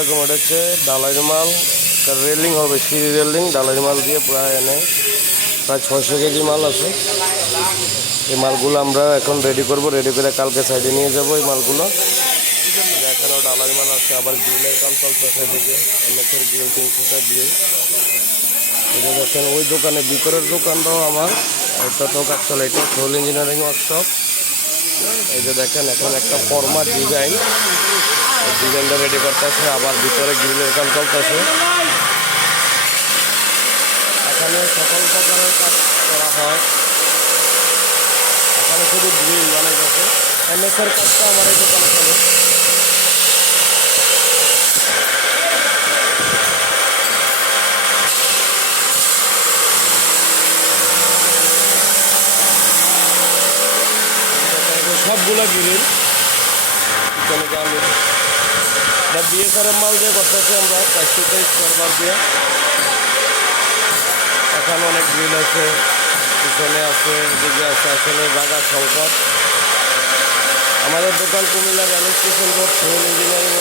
আলাইকুম এটা হচ্ছে ডালাইয়ের মাল রেলিং হবে, সিঁড়ি রেলিং, ডালাইয়ের মাল দিয়ে প্রায় এনে প্রায় ছয়শো কেজি মাল আছে। এই মালগুলো আমরা এখন রেডি করব রেডি করে কালকে সাইডে নিয়ে যাব এই মালগুলো। এখানেও ডালাইয়ের মাল আছে, আবার গ্রিলের কাম চলতেছে এদিকে অনেকের গ্রিল তিনশোটা গ্রিল। এটা দেখেন, ওই দোকানে ভিতরের দোকানটাও আমার। এটা তো কাজ চলে এটা সোল ইঞ্জিনিয়ারিং ওয়ার্কশপ এই যে দেখেন, এখন একটা ফর্মার ডিজাইন ডিজাইনটা রেডি করতেছে, আবার ভিতরে গ্রিলের কাম চলতেছে। এখানে সকল প্রকারের কাজ করা হয়। এখানে শুধু গ্রিল বানাইতেছে এমএসের কাজটা আমার এই দোকানে চলে। সবগুলো গ্রিল এখানে আমি এটা বিএসআরএম মাল দিয়ে করতেছি আমরা চারশো দিয়ে। এখানে অনেক গ্রিল আছে, পিছনে আছে, এদিকে আছে আসলে জায়গা সংকট। আমাদের দোকান Comilla rail station road, civil engineering